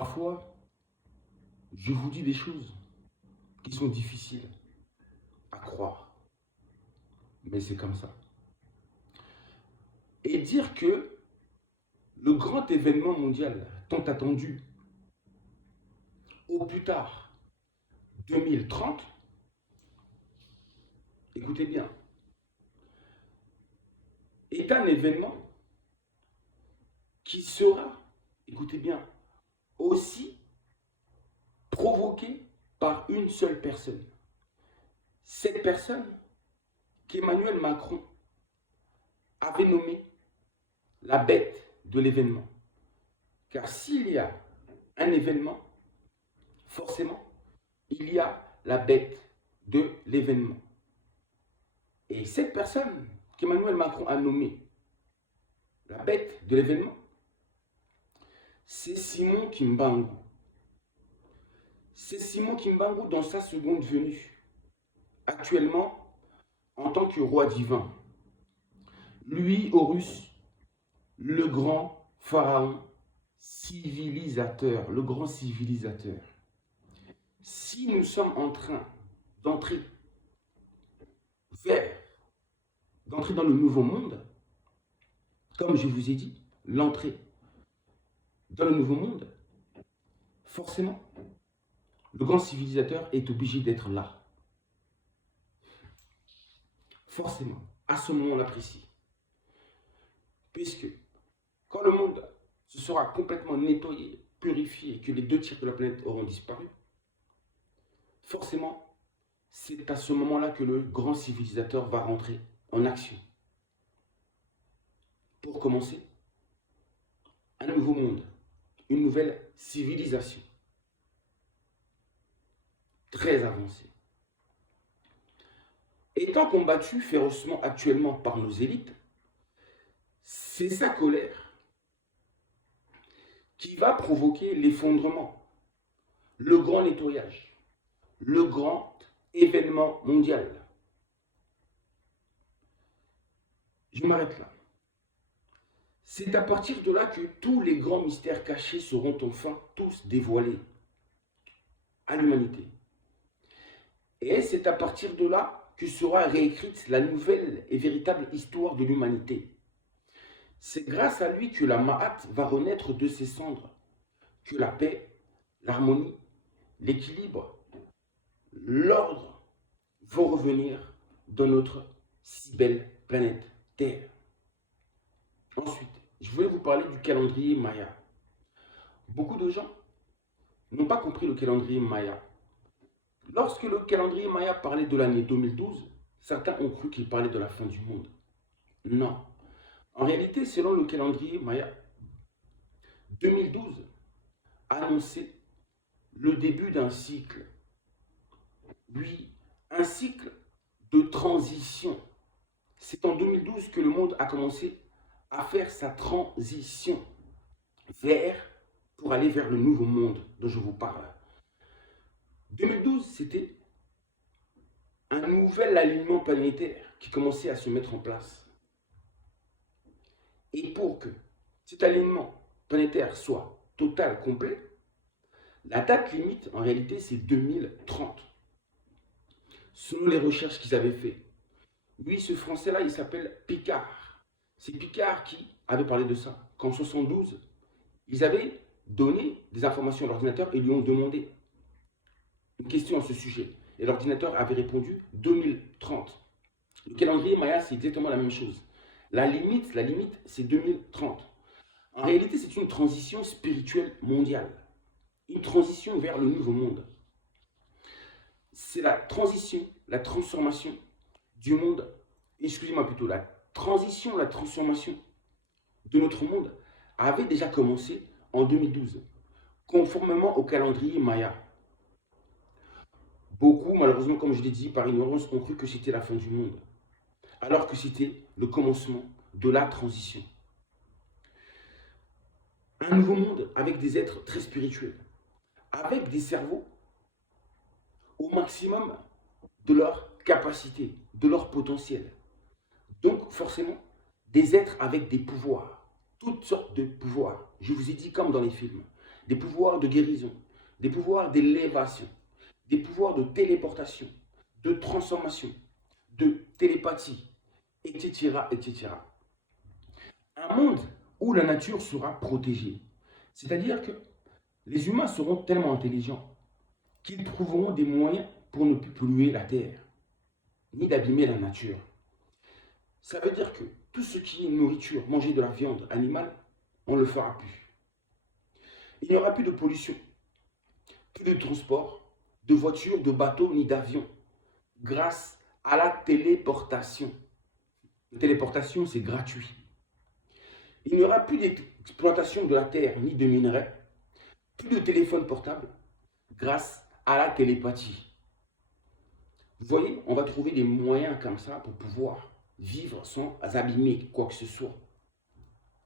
Parfois, je vous dis des choses qui sont difficiles à croire, mais c'est comme ça. Et dire que le grand événement mondial tant attendu, au plus tard 2030, écoutez bien, est un événement qui sera, écoutez bien, aussi provoqué par une seule personne. Cette personne qu'Emmanuel Macron avait nommée la bête de l'événement. Car s'il y a un événement, forcément, il y a la bête de l'événement. Et cette personne qu'Emmanuel Macron a nommée la bête de l'événement, c'est Simon Kimbangu. C'est Simon Kimbangu dans sa seconde venue, actuellement en tant que roi divin. Lui, Horus, le grand pharaon civilisateur, le grand civilisateur. Si nous sommes en train d'entrer dans le nouveau monde, comme je vous ai dit, l'entrée dans le nouveau monde, forcément, le grand civilisateur est obligé d'être là. Forcément, à ce moment-là précis. Puisque quand le monde se sera complètement nettoyé, purifié, et que les 2 tiers de la planète auront disparu, forcément, c'est à ce moment-là que le grand civilisateur va rentrer en action. Pour commencer, un nouveau monde, une nouvelle civilisation, très avancée. Étant combattu férocement actuellement par nos élites, c'est sa colère qui va provoquer l'effondrement, le grand nettoyage, le grand événement mondial. Je m'arrête là. C'est à partir de là que tous les grands mystères cachés seront enfin tous dévoilés à l'humanité. Et c'est à partir de là que sera réécrite la nouvelle et véritable histoire de l'humanité. C'est grâce à lui que la Mahat va renaître de ses cendres, que la paix, l'harmonie, l'équilibre, l'ordre vont revenir dans notre si belle planète Terre. Ensuite, je voulais vous parler du calendrier Maya. Beaucoup de gens n'ont pas compris le calendrier Maya. Lorsque le calendrier Maya parlait de l'année 2012, certains ont cru qu'il parlait de la fin du monde. Non. En réalité, selon le calendrier Maya, 2012 annonçait le début d'un cycle. Oui, un cycle de transition. C'est en 2012 que le monde a commencé à faire sa transition pour aller vers le nouveau monde dont je vous parle. 2012, c'était un nouvel alignement planétaire qui commençait à se mettre en place. Et pour que cet alignement planétaire soit total, complet, la date limite, en réalité, c'est 2030. Selon les recherches qu'ils avaient faites. Oui, ce Français-là, il s'appelle Picard. C'est Picard qui avait parlé de ça. Qu'en 72, ils avaient donné des informations à l'ordinateur et lui ont demandé une question à ce sujet. Et l'ordinateur avait répondu 2030. Le calendrier Maya, c'est exactement la même chose. La limite, c'est 2030. En réalité, c'est une transition spirituelle mondiale. Une transition vers le nouveau monde. C'est la transition, la transformation du monde, excusez-moi plutôt, la transition, la transformation de notre monde avait déjà commencé en 2012, conformément au calendrier Maya. Beaucoup, malheureusement, comme je l'ai dit, par ignorance, ont cru que c'était la fin du monde, alors que c'était le commencement de la transition. Un nouveau monde avec des êtres très spirituels, avec des cerveaux au maximum de leur capacité, de leur potentiel. Donc forcément, des êtres avec des pouvoirs, toutes sortes de pouvoirs. Je vous ai dit comme dans les films. des pouvoirs de guérison, des pouvoirs d'élévation, des pouvoirs de téléportation, de transformation, de télépathie, etc., etc. Un monde où la nature sera protégée. C'est-à-dire que les humains seront tellement intelligents qu'ils trouveront des moyens pour ne plus polluer la terre, ni d'abîmer la nature. Ça veut dire que tout ce qui est nourriture, manger de la viande animale, on ne le fera plus. Il n'y aura plus de pollution, plus de transport, de voitures, de bateaux, ni d'avions, grâce à la téléportation. La téléportation, c'est gratuit. Il n'y aura plus d'exploitation de la terre, ni de minerais, plus de téléphone portable, grâce à la télépathie. Vous voyez, on va trouver des moyens comme ça pour pouvoir vivre sans abîmer quoi que ce soit.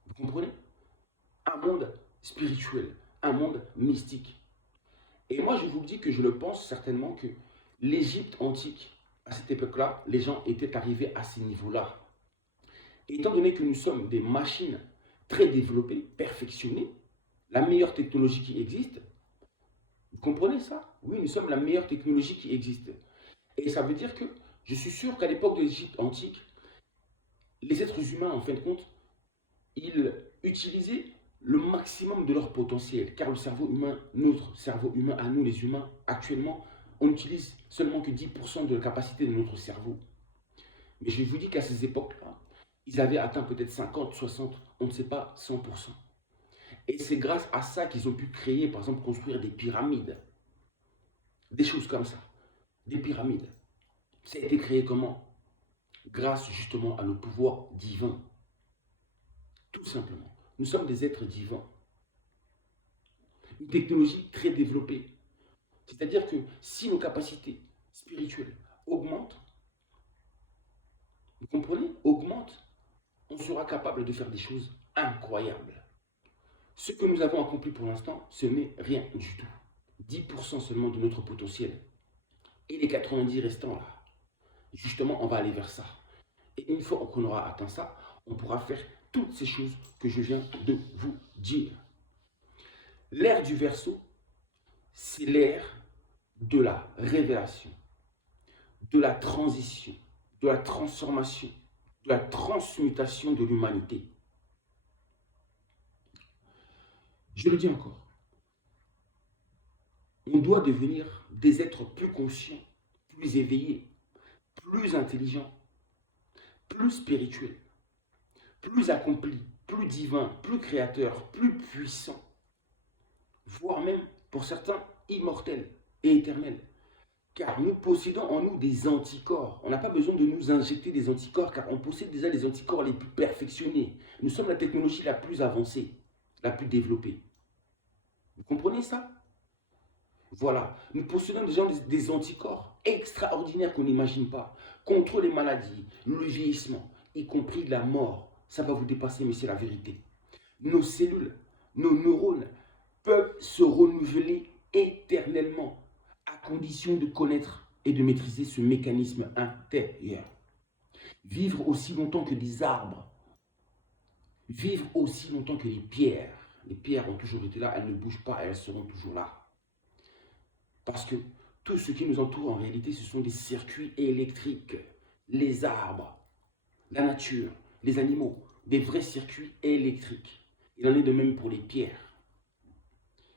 Vous comprenez? Un monde spirituel, un monde mystique. Et moi, je vous dis que je le pense certainement que l'Égypte antique, à cette époque-là, les gens étaient arrivés à ces niveaux-là. Et étant donné que nous sommes des machines très développées, perfectionnées, la meilleure technologie qui existe, vous comprenez ça? Oui, nous sommes la meilleure technologie qui existe. Et ça veut dire que je suis sûr qu'à l'époque de l'Égypte antique, les êtres humains, en fin de compte, ils utilisaient le maximum de leur potentiel. Car le cerveau humain, notre cerveau humain, à nous les humains, actuellement, on n'utilise seulement que 10% de la capacité de notre cerveau. Mais je vous dis qu'à ces époques-là, ils avaient atteint peut-être 50, 60, on ne sait pas, 100%. Et c'est grâce à ça qu'ils ont pu créer, par exemple, construire des pyramides. Des choses comme ça. Des pyramides. Ça a été créé comment? Grâce justement à nos pouvoirs divins. Tout simplement. Nous sommes des êtres divins. Une technologie très développée. C'est-à-dire que si nos capacités spirituelles augmentent, vous comprenez? Augmentent, on sera capable de faire des choses incroyables. Ce que nous avons accompli pour l'instant, ce n'est rien du tout. 10% seulement de notre potentiel. Et les 90 restants là, justement, on va aller vers ça. Et une fois qu'on aura atteint ça, on pourra faire toutes ces choses que je viens de vous dire. L'ère du Verseau, c'est l'ère de la révélation, de la transition, de la transformation, de la transmutation de l'humanité. Je le dis encore, on doit devenir des êtres plus conscients, plus éveillés, plus intelligents, plus spirituels, plus accomplis, plus divins, plus créateurs, plus puissants, voire même, pour certains, immortels et éternels. Car nous possédons en nous des anticorps. On n'a pas besoin de nous injecter des anticorps, car on possède déjà les anticorps les plus perfectionnés. Nous sommes la technologie la plus avancée, la plus développée. Vous comprenez ça? Voilà, nous possédons déjà des anticorps extraordinaires qu'on n'imagine pas, contre les maladies, le vieillissement, y compris la mort. Ça va vous dépasser, mais c'est la vérité. Nos cellules, nos neurones peuvent se renouveler éternellement, à condition de connaître et de maîtriser ce mécanisme intérieur. Vivre aussi longtemps que des arbres, vivre aussi longtemps que les pierres. Les pierres ont toujours été là, elles ne bougent pas, elles seront toujours là. Parce que tout ce qui nous entoure en réalité, ce sont des circuits électriques. Les arbres, la nature, les animaux, des vrais circuits électriques. Il en est de même pour les pierres,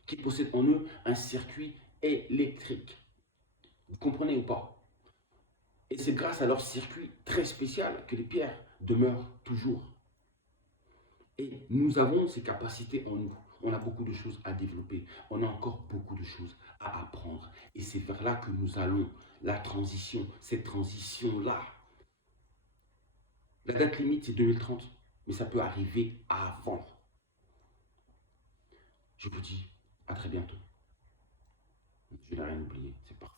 qui possèdent en eux un circuit électrique. Vous comprenez ou pas? Et c'est grâce à leur circuit très spécial que les pierres demeurent toujours. Et nous avons ces capacités en nous. On a beaucoup de choses à développer. On a encore beaucoup de choses à apprendre. Et c'est vers là que nous allons. La transition, cette transition-là. La date limite, c'est 2030. Mais ça peut arriver avant. Je vous dis à très bientôt. Je n'ai rien oublié. C'est parfait.